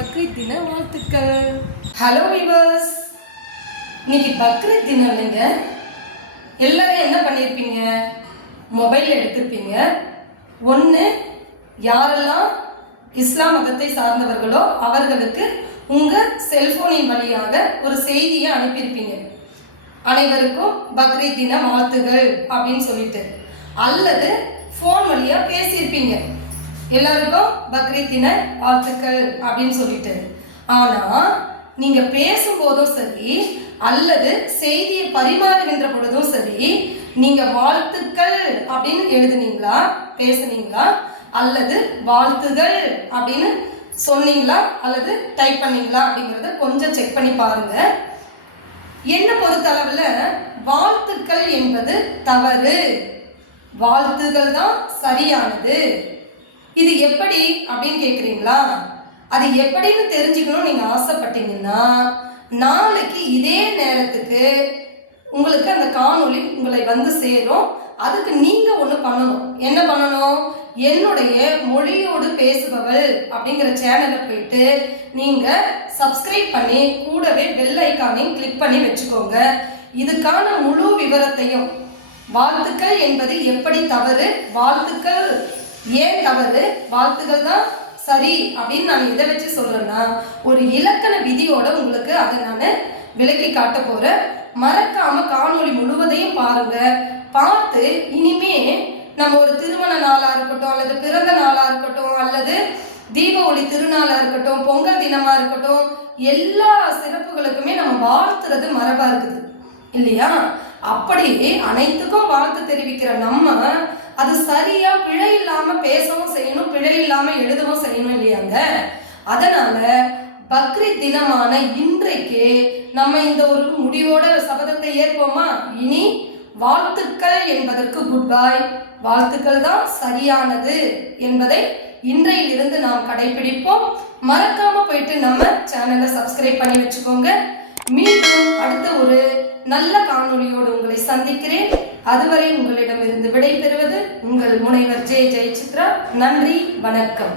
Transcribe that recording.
பக்ரீத் தின வாழ்த்துக்கள். Hello viewers, இன்னைக்கு பக்ரீத் தினம் இல்லைங்க. எல்லாரும் என்ன பண்ணியிருப்பீங்க? மொபைல் எடுத்திருப்பீங்க. ஒன்று, யாரெல்லாம் இஸ்லாம் மதத்தை சார்ந்தவர்களோ அவர்களுக்கு உங்கள் செல்போனின் வழியாக ஒரு செய்தியை அனுப்பியிருப்பீங்க. அனைவருக்கும் பக்ரீத் தின வாழ்த்துகள் அப்படின்னு சொல்லிட்டு, அல்லது ஃபோன் வழியாக பேசியிருப்பீங்க, எல்லாருக்கும் பக்ரீத் தின வாழ்த்துக்கள் அப்படின்னு சொல்லிட்டு. ஆனால் நீங்கள் பேசும்போதும் சரி அல்லது செய்தியை பரிமாறுகின்ற பொழுதும் சரி, நீங்கள் வாழ்த்துக்கள் அப்படின்னு எழுதுனீங்களா, பேசுனீங்களா, அல்லது வாழ்த்துகள் அப்படின்னு சொன்னீங்களா அல்லது டைப் பண்ணீங்களா அப்படிங்கிறத கொஞ்சம் செக் பண்ணி பாருங்க. என்ன பொறுத்தளவில் வாழ்த்துக்கள் என்பது தவறு, வாழ்த்துகள் தான் சரியானது. இது எப்படி அப்படின்னு கேட்குறீங்களா? அது எப்படின்னு தெரிஞ்சுக்கணும் நீங்கள் ஆசைப்பட்டீங்கன்னா, நாளைக்கு இதே நேரத்துக்கு உங்களுக்கு அந்த காணொளி உங்களை வந்து சேரும். அதுக்கு நீங்கள் ஒன்று பண்ணணும். என்ன பண்ணணும்? என்னுடைய மொழியோடு பேசுபவள் அப்படிங்கிற சேனலை போயிட்டு நீங்கள் சப்ஸ்கிரைப் பண்ணி கூடவே பெல் ஐக்கானையும் கிளிக் பண்ணி வச்சுக்கோங்க. இதுக்கான முழு விவரத்தையும், வாழ்த்துக்கள் என்பது எப்படி தவறு, வாழ்த்துக்கள் ஏன் தவறு, வாழ்த்துக்கள் தான் சரி அப்படின்னு நான் இதை வச்சு சொல்றேன்னா, ஒரு இலக்கண விதியோட உங்களுக்கு அதை நான் விளக்கி காட்ட போறேன். மறக்காம காணொளி முழுவதையும் பாருங்க. பார்த்து இனிமே நம்ம ஒரு திருமண நாளா இருக்கட்டும், அல்லது பிறந்த நாளா இருக்கட்டும், அல்லது தீப ஒளி திருநாளா இருக்கட்டும், பொங்கல் தினமா இருக்கட்டும், எல்லா சிறப்புகளுக்குமே நம்ம வாழ்த்துறது மரபா இருக்குது இல்லையா? அப்படி அனைத்துக்கும் வாழ்த்து தெரிவிக்கிற நம்ம அது சரியா பிழை இல்லாம பேசவும் செய்யணும், பிழை இல்லாம எழுதவும் செய்யணும் இல்லையாங்க? அதனால பக்ரீத் தினமான இன்றைக்கு நம்ம இந்த ஒரு முடிவோட சபதத்தை ஏற்போமா? இனி வாழ்த்துக்கள் என்பதற்கு குட் பை, வாழ்த்துக்கள் தான் சரியானது என்பதை இன்றையிலிருந்து நாம் கடைபிடிப்போம். மறக்காம போயிட்டு நம்ம சேனலை சப்ஸ்கிரைப் பண்ணி வச்சுக்கோங்க. மீண்டும் அடுத்த ஒரு நல்ல காணொளியோடு உங்களை சந்திக்கிறேன். அதுவரை உங்களிடமிருந்து விடை பெறுவது உங்கள் முனைவர் ஜெய் ஜெயசித்ரா. நன்றி, வணக்கம்.